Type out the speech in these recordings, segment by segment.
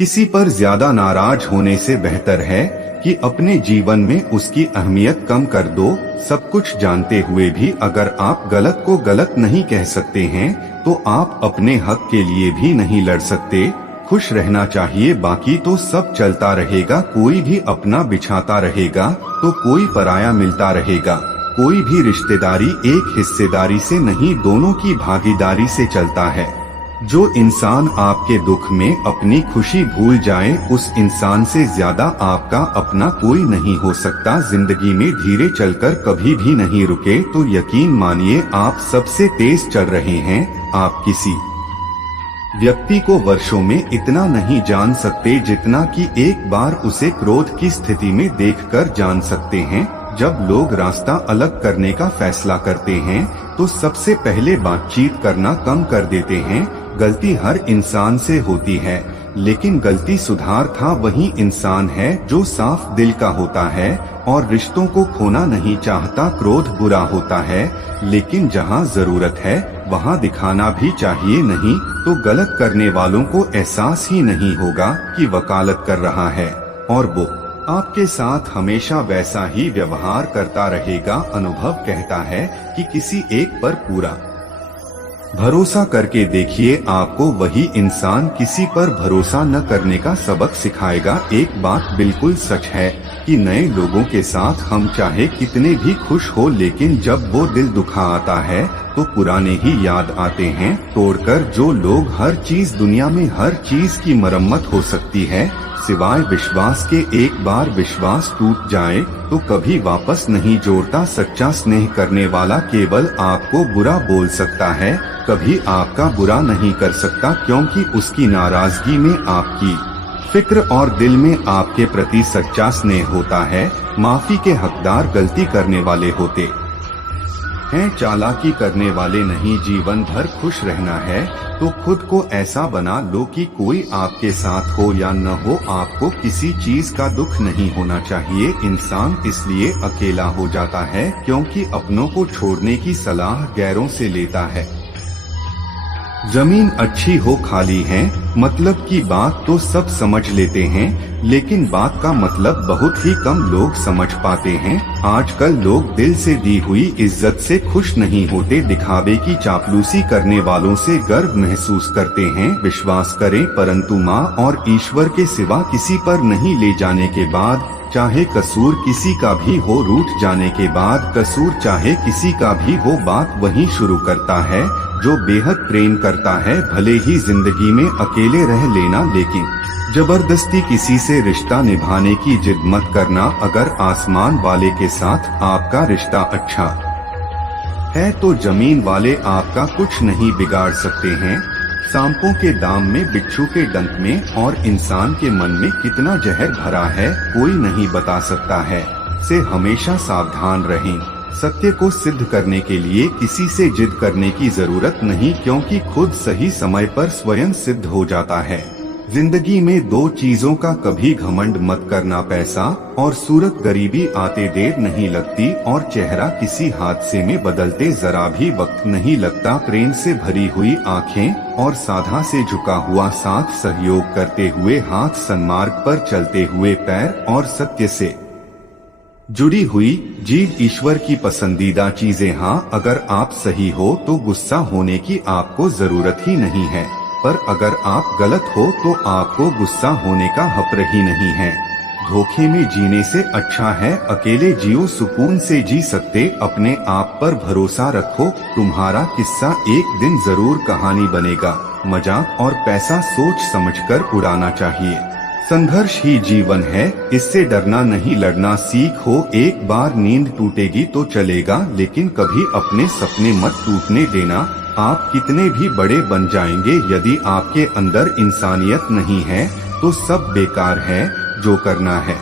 किसी पर ज्यादा नाराज होने से बेहतर है कि अपने जीवन में उसकी अहमियत कम कर दो। सब कुछ जानते हुए भी अगर आप गलत को गलत नहीं कह सकते हैं तो आप अपने हक के लिए भी नहीं लड़ सकते। खुश रहना चाहिए, बाकी तो सब चलता रहेगा। कोई भी अपना बिछाता रहेगा तो कोई पराया मिलता रहेगा। कोई भी रिश्तेदारी एक हिस्सेदारी से नहीं, दोनों की भागीदारी से चलता है। जो इंसान आपके दुख में अपनी खुशी भूल जाए, उस इंसान से ज्यादा आपका अपना कोई नहीं हो सकता। जिंदगी में धीरे चलकर कभी भी नहीं रुके तो यकीन मानिए आप सबसे तेज चल रहे हैं। आप किसी व्यक्ति को वर्षों में इतना नहीं जान सकते जितना कि एक बार उसे क्रोध की स्थिति में देखकर जान सकते हैं। जब लोग रास्ता अलग करने का फैसला करते हैं तो सबसे पहले बातचीत करना कम कर देते हैं। गलती हर इंसान से होती है, लेकिन गलती सुधारता वही इंसान है जो साफ दिल का होता है और रिश्तों को खोना नहीं चाहता। क्रोध बुरा होता है, लेकिन जहाँ जरूरत है वहाँ दिखाना भी चाहिए, नहीं तो गलत करने वालों को एहसास ही नहीं होगा कि वकालत कर रहा है और वो आपके साथ हमेशा वैसा ही व्यवहार करता रहेगा। अनुभव कहता है कि किसी एक पर पूरा भरोसा करके देखिए, आपको वही इंसान किसी पर भरोसा न करने का सबक सिखाएगा। एक बात बिल्कुल सच है कि नए लोगों के साथ हम चाहे कितने भी खुश हो, लेकिन जब वो दिल दुखा आता है तो पुराने ही याद आते हैं। तोड़कर जो लोग हर चीज दुनिया में हर चीज की मरम्मत हो सकती है सिवाय विश्वास के। एक बार विश्वास टूट जाए तो कभी वापस नहीं जोड़ता। सच्चा स्नेह करने वाला केवल आपको बुरा बोल सकता है, कभी आपका बुरा नहीं कर सकता, क्योंकि उसकी नाराजगी में आपकी फिक्र और दिल में आपके प्रति सच्चा स्नेह होता है। माफी के हकदार गलती करने वाले होते हैं, चालाकी करने वाले नहीं। जीवन भर खुश रहना है तो खुद को ऐसा बना लो कि कोई आपके साथ हो या न हो, आपको किसी चीज का दुख नहीं होना चाहिए। इंसान इसलिए अकेला हो जाता है क्योंकि अपनों को छोड़ने की सलाह गैरों से लेता है। जमीन अच्छी हो खाली है, मतलब की बात तो सब समझ लेते हैं, लेकिन बात का मतलब बहुत ही कम लोग समझ पाते हैं। आजकल लोग दिल से दी हुई इज्जत से खुश नहीं होते, दिखावे की चापलूसी करने वालों से गर्व महसूस करते हैं। विश्वास करें, परंतु माँ और ईश्वर के सिवा किसी पर नहीं ले जाने के बाद, चाहे कसूर किसी का भी हो, रूठ जाने के बाद कसूर चाहे किसी का भी हो, बात वहीं शुरू करता है जो बेहद प्रेम करता है। भले ही जिंदगी में अकेले रह लेना, लेकिन जबरदस्ती किसी से रिश्ता निभाने की जिद मत करना। अगर आसमान वाले के साथ आपका रिश्ता अच्छा है तो जमीन वाले आपका कुछ नहीं बिगाड़ सकते हैं। सांपों के दाम में, बिच्छू के डंक में और इंसान के मन में कितना जहर भरा है कोई नहीं बता सकता है। से हमेशा सावधान रहें। सत्य को सिद्ध करने के लिए किसी से जिद करने की जरूरत नहीं, क्योंकि खुद सही समय पर स्वयं सिद्ध हो जाता है। जिंदगी में दो चीजों का कभी घमंड मत करना, पैसा और सूरत। गरीबी आते देर नहीं लगती और चेहरा किसी हादसे में बदलते जरा भी वक्त नहीं लगता। प्रेम से भरी हुई आंखें और साधा से झुका हुआ साथ, सहयोग करते हुए हाथ, सन्मार्ग पर चलते हुए पैर और सत्य से जुड़ी हुई जीव ईश्वर की पसंदीदा चीजें। हाँ, अगर आप सही हो तो गुस्सा होने की आपको जरूरत ही नहीं है, पर अगर आप गलत हो तो आपको गुस्सा होने का हक ही नहीं है। धोखे में जीने से अच्छा है अकेले जियो, सुकून से जी सकते। अपने आप पर भरोसा रखो, तुम्हारा किस्सा एक दिन जरूर कहानी बनेगा। मजाक और पैसा सोच समझकर उड़ाना चाहिए। संघर्ष ही जीवन है, इससे डरना नहीं लड़ना सीखो। एक बार नींद टूटेगी तो चलेगा, लेकिन कभी अपने सपने मत टूटने देना। आप कितने भी बड़े बन जाएंगे, यदि आपके अंदर इंसानियत नहीं है तो सब बेकार है। जो करना है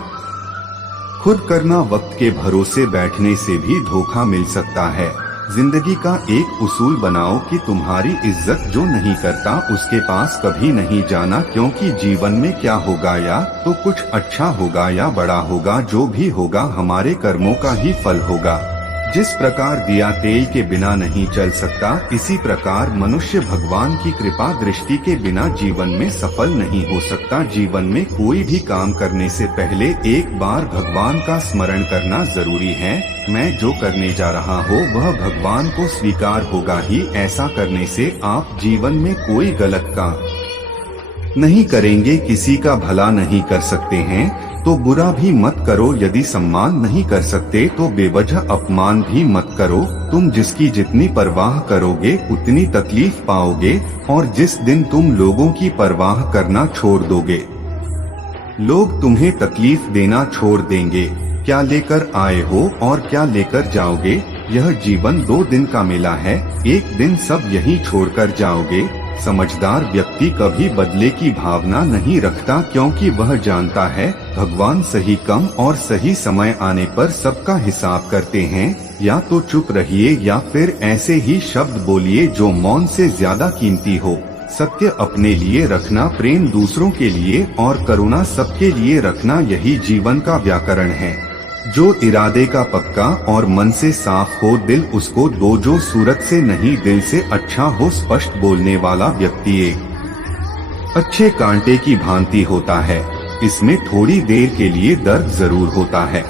खुद करना, वक्त के भरोसे बैठने से भी धोखा मिल सकता है। जिंदगी का एक उसूल बनाओ कि तुम्हारी इज्जत जो नहीं करता उसके पास कभी नहीं जाना, क्योंकि जीवन में क्या होगा, या तो कुछ अच्छा होगा या बड़ा होगा। जो भी होगा हमारे कर्मों का ही फल होगा। जिस प्रकार दिया तेल के बिना नहीं चल सकता, इसी प्रकार मनुष्य भगवान की कृपा दृष्टि के बिना जीवन में सफल नहीं हो सकता। जीवन में कोई भी काम करने से पहले एक बार भगवान का स्मरण करना जरूरी है। मैं जो करने जा रहा हूँ वह भगवान को स्वीकार होगा ही। ऐसा करने से आप जीवन में कोई गलत काम नहीं करेंगे। किसी का भला नहीं कर सकते हैं तो बुरा भी मत करो। यदि सम्मान नहीं कर सकते तो बेवजह अपमान भी मत करो। तुम जिसकी जितनी परवाह करोगे उतनी तकलीफ पाओगे, और जिस दिन तुम लोगों की परवाह करना छोड़ दोगे, लोग तुम्हें तकलीफ देना छोड़ देंगे। क्या लेकर आए हो और क्या लेकर जाओगे? यह जीवन 2 दिन का मेला है, एक दिन सब यहीं छोड़कर जाओगे। समझदार व्यक्ति कभी बदले की भावना नहीं रखता, क्योंकि वह जानता है भगवान सही कम और सही समय आने पर सबका हिसाब करते हैं। या तो चुप रहिए या फिर ऐसे ही शब्द बोलिए जो मौन से ज्यादा कीमती हो। सत्य अपने लिए रखना, प्रेम दूसरों के लिए और करुणा सबके लिए रखना, यही जीवन का व्याकरण है। जो इरादे का पक्का और मन से साफ हो दिल, उसको दो। जो सूरत से नहीं दिल से अच्छा हो। स्पष्ट बोलने वाला व्यक्ति एक अच्छे कांटे की भांति होता है। इसमें थोड़ी देर के लिए दर्द जरूर होता है,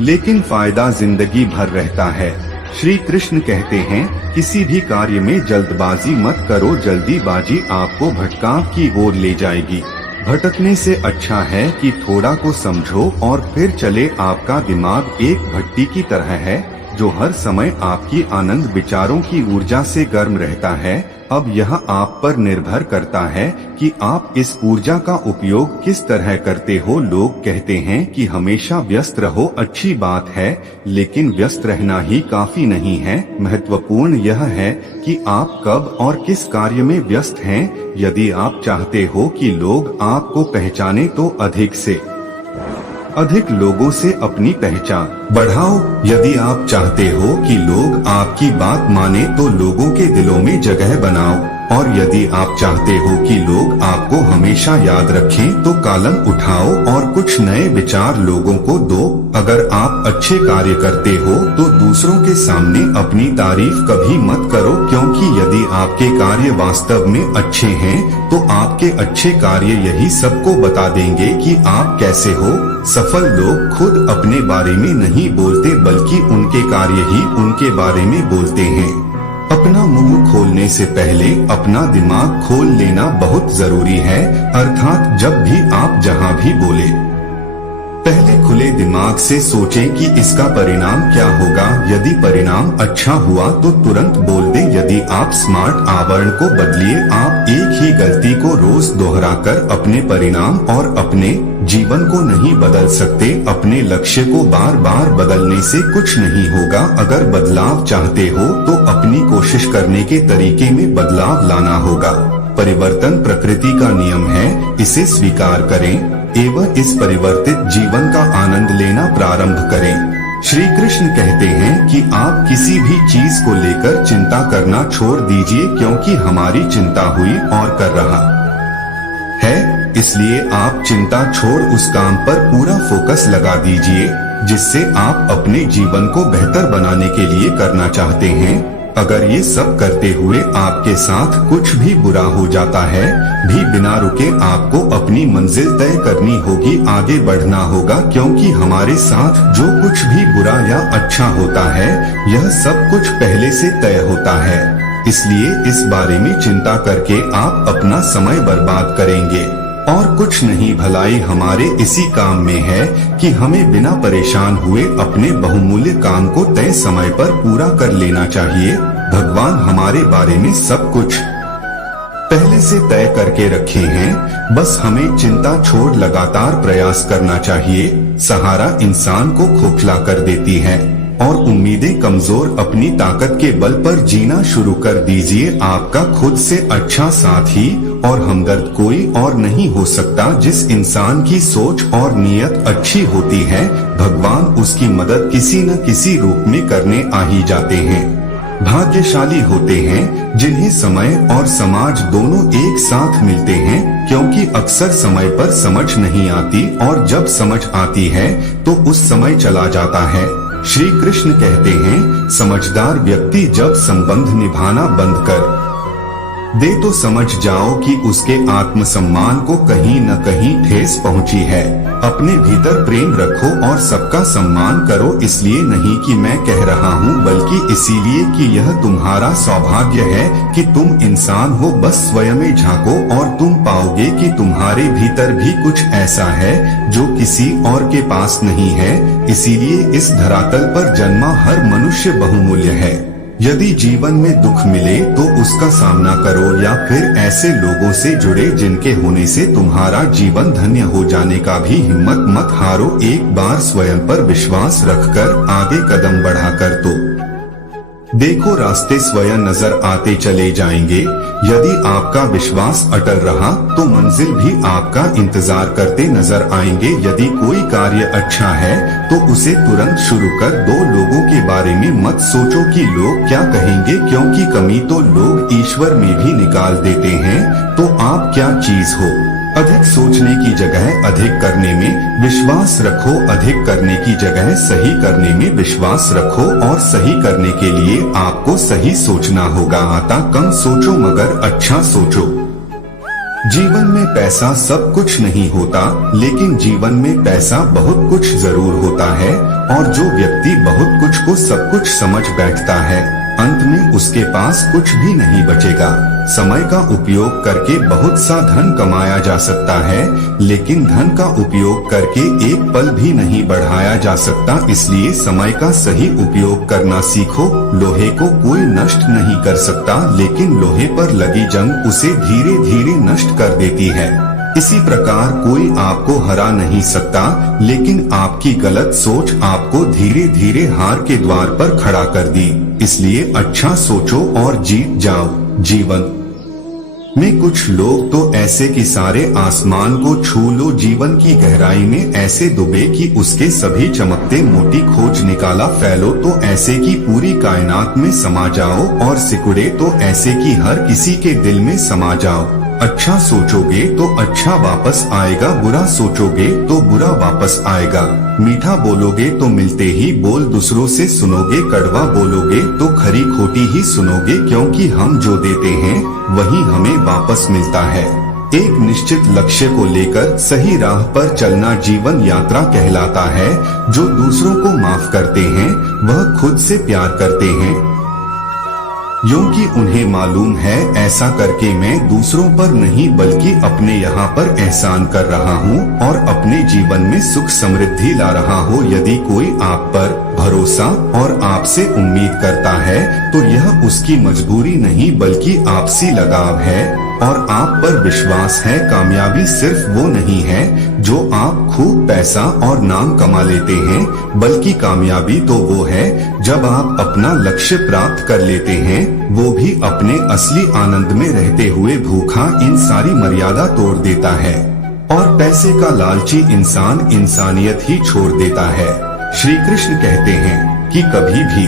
लेकिन फायदा जिंदगी भर रहता है। श्री कृष्ण कहते हैं, किसी भी कार्य में जल्दबाजी मत करो। जल्दीबाजी आपको भटकाव की ओर ले जाएगी। भटकने से अच्छा है कि थोड़ा को समझो और फिर चले। आपका दिमाग एक भट्टी की तरह है जो हर समय आपकी आनंद विचारों की ऊर्जा से गर्म रहता है। अब यह आप पर निर्भर करता है कि आप इस ऊर्जा का उपयोग किस तरह करते हो। लोग कहते हैं कि हमेशा व्यस्त रहो, अच्छी बात है, लेकिन व्यस्त रहना ही काफी नहीं है। महत्वपूर्ण यह है कि आप कब और किस कार्य में व्यस्त हैं। यदि आप चाहते हो कि लोग आपको पहचाने तो अधिक से अधिक लोगों से अपनी पहचान बढ़ाओ। यदि आप चाहते हो कि लोग आपकी बात माने तो लोगों के दिलों में जगह बनाओ। और यदि आप चाहते हो कि लोग आपको हमेशा याद रखें तो कलम उठाओ और कुछ नए विचार लोगों को दो। अगर आप अच्छे कार्य करते हो तो दूसरों के सामने अपनी तारीफ कभी मत करो, क्योंकि यदि आपके कार्य वास्तव में अच्छे हैं तो आपके अच्छे कार्य यही सबको बता देंगे कि आप कैसे हो। सफल लोग खुद अपने बारे में नहीं बोलते, बल्कि उनके कार्य ही उनके बारे में बोलते हैं। अपना मुंह खोलने से पहले अपना दिमाग खोल लेना बहुत जरूरी है। अर्थात जब भी आप जहां भी बोले, पहले खुले दिमाग से सोचें कि इसका परिणाम क्या होगा। यदि परिणाम अच्छा हुआ तो तुरंत बोल दें। यदि आप स्मार्ट आवरण को बदलिए। आप एक ही गलती को रोज दोहराकर अपने परिणाम और अपने जीवन को नहीं बदल सकते। अपने लक्ष्य को बार बार बदलने से कुछ नहीं होगा। अगर बदलाव चाहते हो तो अपनी कोशिश करने के तरीके में बदलाव लाना होगा। परिवर्तन प्रकृति का नियम है, इसे स्वीकार करें एवं इस परिवर्तित जीवन का आनंद लेना प्रारंभ करें। श्री कृष्ण कहते हैं कि आप किसी भी चीज को लेकर चिंता करना छोड़ दीजिए, क्योंकि हमारी चिंता हुई और कर रहा है। इसलिए आप चिंता छोड़ उस काम पर पूरा फोकस लगा दीजिए जिससे आप अपने जीवन को बेहतर बनाने के लिए करना चाहते हैं। अगर ये सब करते हुए आपके साथ कुछ भी बुरा हो जाता है भी बिना रुके आपको अपनी मंजिल तय करनी होगी, आगे बढ़ना होगा, क्योंकि हमारे साथ जो कुछ भी बुरा या अच्छा होता है यह सब कुछ पहले से तय होता है। इसलिए इस बारे में चिंता करके आप अपना समय बर्बाद करेंगे और कुछ नहीं। भलाई हमारे इसी काम में है कि हमें बिना परेशान हुए अपने बहुमूल्य काम को तय समय पर पूरा कर लेना चाहिए। भगवान हमारे बारे में सब कुछ पहले से तय करके रखे हैं, बस हमें चिंता छोड़ लगातार प्रयास करना चाहिए। सहारा इंसान को खोखला कर देती है और उम्मीदें कमजोर। अपनी ताकत के बल पर जीना शुरू कर दीजिए। आपका खुद से अच्छा साथी और हमदर्द कोई और नहीं हो सकता। जिस इंसान की सोच और नीयत अच्छी होती है, भगवान उसकी मदद किसी न किसी रूप में करने आ ही जाते हैं। भाग्यशाली होते हैं जिन्हें समय और समाज दोनों एक साथ मिलते हैं, क्योंकि अक्सर समय पर समझ नहीं आती और जब समझ आती है तो उस समय चला जाता है। श्री कृष्ण कहते हैं, समझदार व्यक्ति जब संबंध निभाना बंद कर दे तो समझ जाओ कि उसके आत्मसम्मान को कहीं न कहीं ठेस पहुंची है। अपने भीतर प्रेम रखो और सबका सम्मान करो, इसलिए नहीं कि मैं कह रहा हूँ, बल्कि इसीलिए कि यह तुम्हारा सौभाग्य है कि तुम इंसान हो। बस स्वयं में झांको और तुम पाओगे कि तुम्हारे भीतर भी कुछ ऐसा है जो किसी और के पास नहीं है। इसीलिए इस धरातल पर जन्मा हर मनुष्य बहुमूल्य है। यदि जीवन में दुख मिले तो उसका सामना करो, या फिर ऐसे लोगों से जुड़े जिनके होने से तुम्हारा जीवन धन्य हो जाने का भी हिम्मत मत हारो। एक बार स्वयं पर विश्वास रखकर आगे कदम बढ़ाकर तो देखो, रास्ते स्वयं नजर आते चले जाएंगे। यदि आपका विश्वास अटल रहा तो मंजिल भी आपका इंतजार करते नजर आएंगे। यदि कोई कार्य अच्छा है तो उसे तुरंत शुरू कर दो। लोगों के बारे में मत सोचो कि लोग क्या कहेंगे, क्योंकि कमी तो लोग ईश्वर में भी निकाल देते हैं। तो आप क्या चीज हो? अधिक सोचने की जगह अधिक करने में विश्वास रखो, अधिक करने की जगह सही करने में विश्वास रखो, और सही करने के लिए आपको सही सोचना होगा। आता कम सोचो मगर अच्छा सोचो। जीवन में पैसा सब कुछ नहीं होता, लेकिन जीवन में पैसा बहुत कुछ जरूर होता है। और जो व्यक्ति बहुत कुछ को सब कुछ समझ बैठता है, अंत में उसके पास कुछ भी नहीं बचेगा। समय का उपयोग करके बहुत सा धन कमाया जा सकता है, लेकिन धन का उपयोग करके एक पल भी नहीं बढ़ाया जा सकता। इसलिए समय का सही उपयोग करना सीखो। लोहे को कोई नष्ट नहीं कर सकता, लेकिन लोहे पर लगी जंग उसे धीरे धीरे नष्ट कर देती है। इसी प्रकार कोई आपको हरा नहीं सकता, लेकिन आपकी गलत सोच आपको धीरे धीरे हार के द्वार पर खड़ा कर दी। इसलिए अच्छा सोचो और जीत जाओ। जीवन में कुछ लोग तो ऐसे कि सारे आसमान को छू लो, जीवन की गहराई में ऐसे डूबे कि उसके सभी चमकते मोती खोज निकाला। फैलो तो ऐसे कि पूरी कायनात में समा जाओ, और सिकुड़े तो ऐसे कि हर किसी के दिल में समा जाओ। अच्छा सोचोगे तो अच्छा वापस आएगा, बुरा सोचोगे तो बुरा वापस आएगा। मीठा बोलोगे तो मिलते ही बोल दूसरों से सुनोगे, कड़वा बोलोगे तो खरी खोटी ही सुनोगे, क्योंकि हम जो देते हैं वही हमें वापस मिलता है। एक निश्चित लक्ष्य को लेकर सही राह पर चलना जीवन यात्रा कहलाता है। जो दूसरों को माफ करते हैं वह खुद से प्यार करते हैं, क्योंकि उन्हें मालूम है ऐसा करके मैं दूसरों पर नहीं बल्कि अपने यहाँ पर एहसान कर रहा हूँ और अपने जीवन में सुख समृद्धि ला रहा हूँ। यदि कोई आप पर भरोसा और आपसे उम्मीद करता है तो यह उसकी मजबूरी नहीं बल्कि आपसी लगाव है, और आप पर विश्वास है। कामयाबी सिर्फ वो नहीं है जो आप खूब पैसा और नाम कमा लेते हैं, बल्कि कामयाबी तो वो है जब आप अपना लक्ष्य प्राप्त कर लेते हैं, वो भी अपने असली आनंद में रहते हुए। भूखा इन सारी मर्यादा तोड़ देता है, और पैसे का लालची इंसान इंसानियत ही छोड़ देता है। श्री कृष्ण कहते हैं कि कभी भी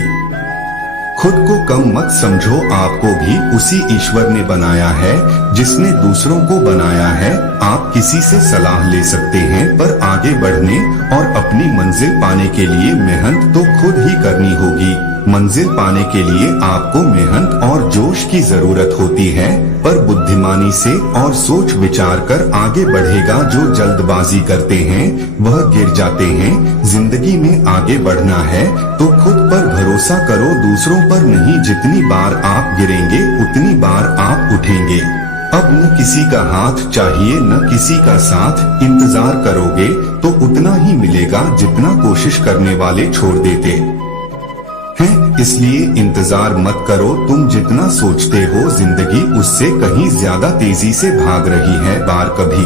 खुद को कम मत समझो, आपको भी उसी ईश्वर ने बनाया है जिसने दूसरों को बनाया है। आप किसी से सलाह ले सकते हैं, पर आगे बढ़ने और अपनी मंजिल पाने के लिए मेहनत तो खुद ही करनी होगी। मंजिल पाने के लिए आपको मेहनत और जोश की जरूरत होती है, पर बुद्धिमानी से और सोच विचार कर आगे बढ़ेगा। जो जल्दबाजी करते हैं वह गिर जाते हैं। जिंदगी में आगे बढ़ना है तो खुद पर भरोसा करो, दूसरों पर नहीं। जितनी बार आप गिरेंगे उतनी बार आप उठेंगे। अब न किसी का हाथ चाहिए न किसी का साथ। इंतजार करोगे तो उतना ही मिलेगा जितना कोशिश करने वाले छोड़ देते हैं। इसलिए इंतजार मत करो। तुम जितना सोचते हो जिंदगी उससे कहीं ज्यादा तेजी से भाग रही है। बार कभी